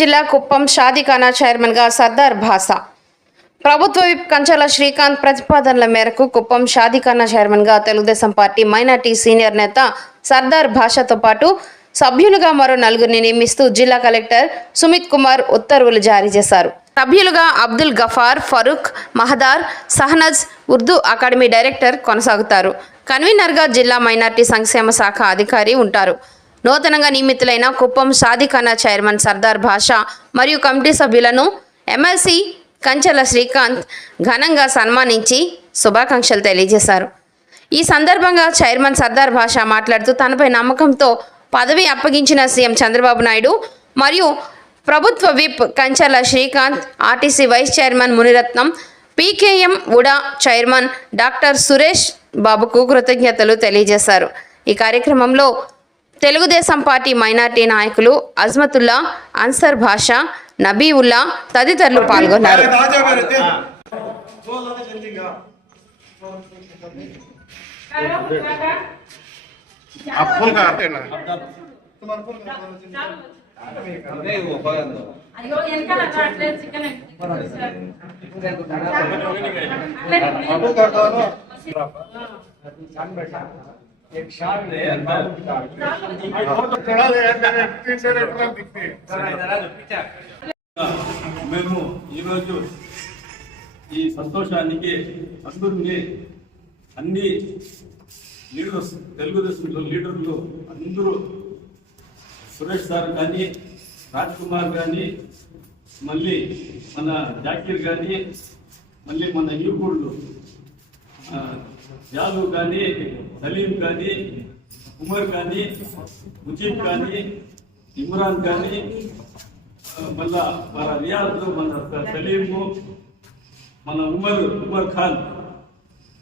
జిల్లా కుప్పం షాదీఖానా చైర్మన్గా సర్దార్ భాసా. ప్రభుత్వ విప్ కంచాల శ్రీకాంత్ ప్రతిపాదనల మేరకు కుప్పం షాదీఖానా చైర్మన్గా తెలుగుదేశం పార్టీ మైనార్టీ సీనియర్ నేత సర్దార్ భాషతో పాటు సభ్యులుగా మరో నలుగురిని నియమిస్తూ జిల్లా కలెక్టర్ సుమిత్ కుమార్ ఉత్తర్వులు జారీ చేశారు. సభ్యులుగా అబ్దుల్ గఫార్ ఫరూక్ మహదార్ సహనజ్ ఉర్దూ అకాడమీ డైరెక్టర్ కొనసాగుతారు. కన్వీనర్గా జిల్లా మైనార్టీ సంక్షేమ శాఖ అధికారి ఉంటారు. నూతనంగా నియమితులైన కుప్పం సాదిఖానా చైర్మన్ సర్దార్ భాషా మరియు కమిటీ సభ్యులను ఎమ్మెల్సీ కంచెల శ్రీకాంత్ ఘనంగా సన్మానించి శుభాకాంక్షలు తెలియజేశారు. ఈ సందర్భంగా చైర్మన్ సర్దార్ భాషా మాట్లాడుతూ తనపై నమ్మకంతో పదవి అప్పగించిన సీఎం చంద్రబాబు నాయుడు మరియు ప్రభుత్వ whip Kanchela Srikanth RTC vice chairman Muniratnam PKM UDA chairman doctor Suresh బాబుకు కృతజ్ఞతలు తెలియజేశారు. ఈ కార్యక్రమంలో తెలుగుదేశం పార్టీ మైనార్టీ నాయకులు అజ్మతుల్లా అన్సర్ భాషా నబీవుల్లా తదితరులు పాల్గొన్నారు. అయ్యో వెనకాల రావట్లేదు చికెన్ आपको करता हो एक शाट ले चढ़ा ले यार मेरे तीन से रेफरेंस दिखते हैं మేము ఈరోజు ఈ సంతోషానికి అందరినీ అన్ని లీడర్స్ తెలుగుదేశంలో లీడర్లు అందరూ సురేష్ సార్ కానీ రాజ్ కుమార్ కానీ మళ్ళీ మన జాకీర్ కానీ మళ్ళీ మన యువకుళ్ళు యాదవ్ కానీ సలీం కానీ ఉమర్ కానీ ముజీబ్ కానీ ఇమ్రాన్ కానీ మళ్ళా మన రియాజ్ మన సలీము మన ఉమర్ ఉమర్ ఖాన్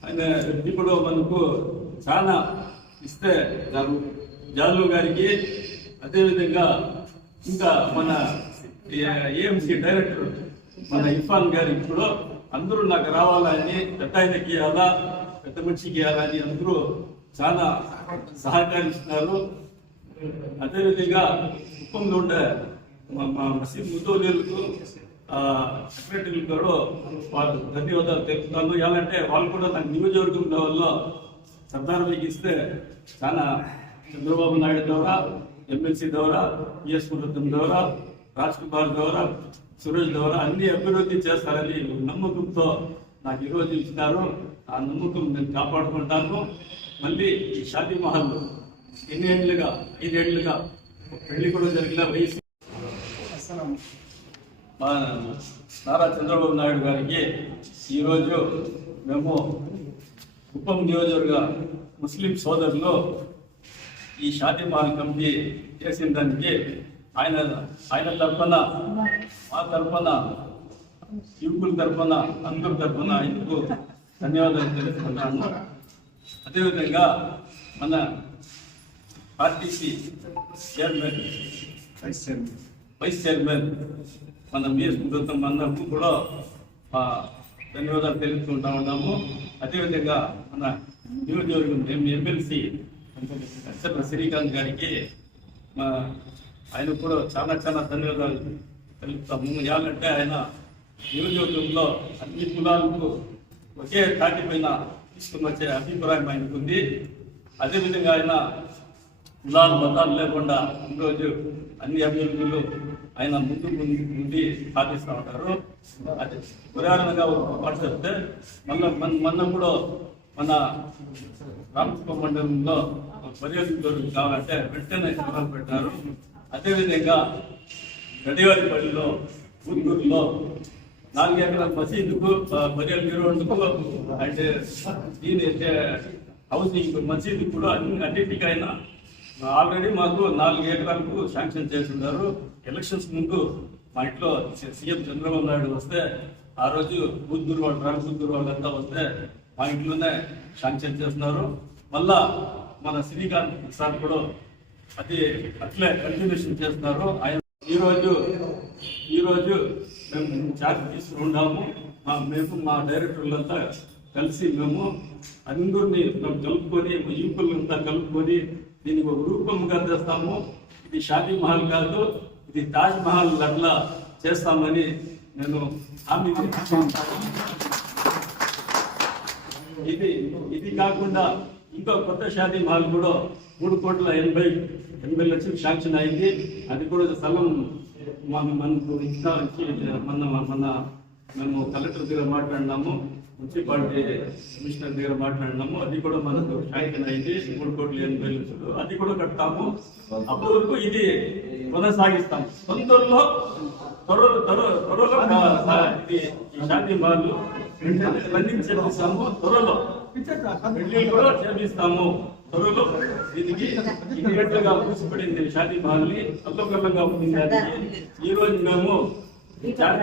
ఆయన ఇప్పుడు మనకు చాలా ఇస్తే జాలు గారికి అదేవిధంగా ఇంకా మన ఏఎంసీ డైరెక్టర్ మన ఇర్ఫాన్ గారికి కూడా అందరూ నాకు రావాలని పెద్ద ఆయనకి పెద్ద మనిషికి అని అందరూ చాలా సహకరిస్తున్నారు. అదేవిధంగా కుప్పంలో ఉండే మా- మా మసీద్ ముద్దోలీలకు సెక్రటరీలు కూడా వాళ్ళు ధన్యవాదాలు తెలుపుతాను. ఎలాంటే వాళ్ళు కూడా నాకు నియోజకవర్గం లెవెల్లో సర్దార్కి ఇస్తే చాలా చంద్రబాబు నాయుడు ద్వారా ఎమ్మెల్సీ ద్వారా ఈఎస్ కుటుంబం ద్వారా రాజ్ కుమార్ ద్వారా సురేష్ ద్వారా అన్ని అభివృద్ధి చేస్తారని నమ్మకంతో నాకు ఈరోజు ఇచ్చినారు ఆ నమ్మకం నేను కాపాడుకుంటాను. మళ్ళీ ఈ షాదీ మహల్ ఎన్ని ఏళ్ళుగా ఐదేళ్ళుగా పెళ్ళి కూడా జరిగిన వయసు. మా నారా చంద్రబాబు నాయుడు గారికి ఈరోజు మేము కుప్పం నియోజకవర్గ ముస్లిం సోదరులు ఈ షాదీ మహల్ కమిటీ చేసిన దానికి ఆయన ఆయన తరఫున మా తరఫున యువకుల తరఫున అందరి తరఫున ఆయనకు ధన్యవాదాలు తెలుపుకుంటాను అదేవిధంగా మన పార్టీసీ chairman vice chairman vice chairman మన బిఎస్ ప్రభుత్వం అందరికీ కూడా ధన్యవాదాలు తెలుపుకుంటా ఉన్నాము. అదేవిధంగా మన నియోజకవర్గం ఎమ్మెల్సీ శ్రీకాంత్ గారికి మా ఆయన కూడా చాలా చాలా ధన్యవాదాలు తెలుపుతాము ఎలాంటే ఆయన నియోజకవర్గంలో అన్ని కులాలకు ఒకే తాటి పైన తీసుకుని వచ్చే అభిప్రాయం ఆయనకు ఉంది అదేవిధంగా ఆయన కులాలు మతాలు లేకుండా ఈరోజు అన్ని అభివృద్ధులు ఆయన ముందు ముందు సాధిస్తూ ఉంటారు. అది ఉదాహరణగా ఒక పాట చెప్తే మళ్ళీ మన మొన్న కూడా మన రామకుప్ప మండలంలో పర్యటన కావాలంటే వెంటనే మొదలు పెట్టారు. అదేవిధంగా గడివారిపల్లిలో ఊరులో నాలుగు ఎకరాల మసీదుకు పర్యాటక నిర్వహణకు అంటే దీని హౌసింగ్ మసీదు కూడా అన్ని అన్నిటికైనా ఆల్రెడీ మాకు నాలుగు ఎకరాలకు శాంక్షన్ చేస్తున్నారు. ఎలక్షన్స్ ముందు మా ఇంట్లో సీఎం చంద్రబాబు నాయుడు వస్తే ఆ రోజు బుద్ధురు వాళ్ళు రామ్ బుద్ధురు వాళ్ళంతా వస్తే మా ఇంట్లోనే శాంక్షన్ చేస్తున్నారు. మళ్ళా మన శ్రీకాంత్ సార్ కూడా అది అట్లే కంటిన్యూషన్ చేస్తున్నారు. ఆయన ఈరోజు ఈరోజు మేము ఛార్జ్ తీసుకుంటాము మా మేము మా డైరెక్టర్లంతా కలిసి మేము అందరినీ మేము కలుపుకొని యువకులంతా కలుపుకొని దీనికి ఒక రూపంగా తెస్తాము ఇది షాదీ మహల్ కాదు ఇది తాజ్ మహల్ అట్లా చేస్తామని నేను హామీ ఇది ఇది కాకుండా ఇంకో కొత్త షాదీ మహల్ కూడా మూడు కోట్ల ఎనభై ఎనభై లక్షలు శాంక్షన్ అయింది. అది కూడా స్థలం మన మనకు ఇంకా మన మన మేము కలెక్టర్ దగ్గర మాట్లాడినాము మున్సిపాలిటీ కమిషనర్ దగ్గర మాట్లాడినాము. అది కూడా మనకు శాంక్షన్ అయింది. మూడు కోట్ల ఎనభై లక్షలు. అది కూడా కడతాము. అప్పటి వరకు ఇది కొనసాగిస్తాం తొందరలో త్వరలో త్వర త్వరలో ఇది షాదీ మహల్ రన్నింగ్ చేపిస్తాము త్వరలో. కూడా చేపిస్తాము. త్వరలో దీనికి ఇమీడియట్గా షాదీ అల్లకల్లంగా ఉంది ఈ రోజు మేము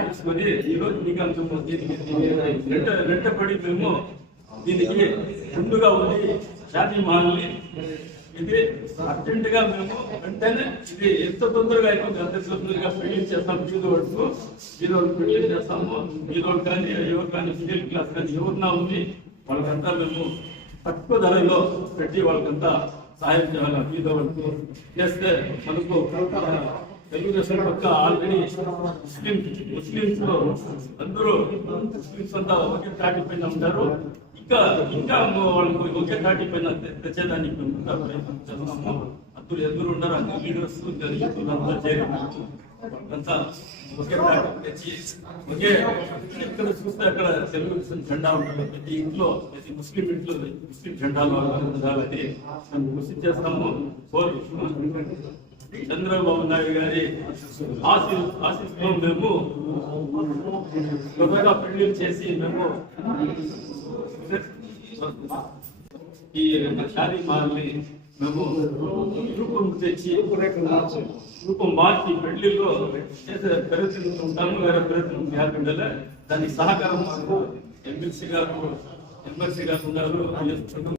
తీసుకొని ఈ రోజు మీకు కొంచెం దీనికి రెట్ట వెంటపడి మేము దీనికి ముందుగా ఉంది షాదీ మహల్ని ఇది అర్జెంట్గా మేము వెంటనే ఇది ఎంత తొందరగా అయిపోతుంది అంత తొందరగా పెళ్ళి చేస్తాం. బీదో వరకు బీదో పెళ్ళి చేస్తాము. బీదో కానీ ఎవరు కానీ మిడిల్ క్లాస్ కానీ ఎవరినా ఉంది వాళ్ళకంతా మేము తక్కువ ధరలో పెట్టి వాళ్ళకంతా సహాయం చేయాలి బీదో వరకు చేస్తే మనకు తెలుగుదేశం పక్క ఆల్రెడీ ముస్లిం ముస్లింస్లో అందరూ ముస్లింస్ అంతా ఒకే తాటి పైన ఉంటారు ఇంకా ఇంకా వాళ్ళకు ఒకే తాటి పైన తె- తెచ్చేదానికి మేము ఇంకా ప్రయత్నం చేస్తున్నాము అందులో ఎందరు ఉన్నారు అన్ని లీడర్స్ అంతా చేరి వాళ్ళకంతా ఒకే ఎక్కడ చూస్తే అక్కడ తెలుగుదేశం జెండా ఉంటుంది. ప్రతి ఇంట్లో ప్రతి ముస్లిం ఇంట్లో ముస్లిం జెండాలు ఉండాలని మేము కృషి చేస్తాము కోరుకుంటున్నాము చంద్రబాబు నాయుడు గారి ఆశీ ఆశీస్సులో మేము త్వరగా పెళ్ళి చేసి మేము ఈ శారీ మహల్ని మేము రూపం తెచ్చి రూపం మార్చి పెళ్ళిలో చేసే ప్రయత్నం ఉంటాము వేరే ప్రయత్నం లేకుండా దానికి సహకారం మాకు. ఎమ్మెల్సీ గారు ఎమ్మెల్సీ గారు ఉన్నారు.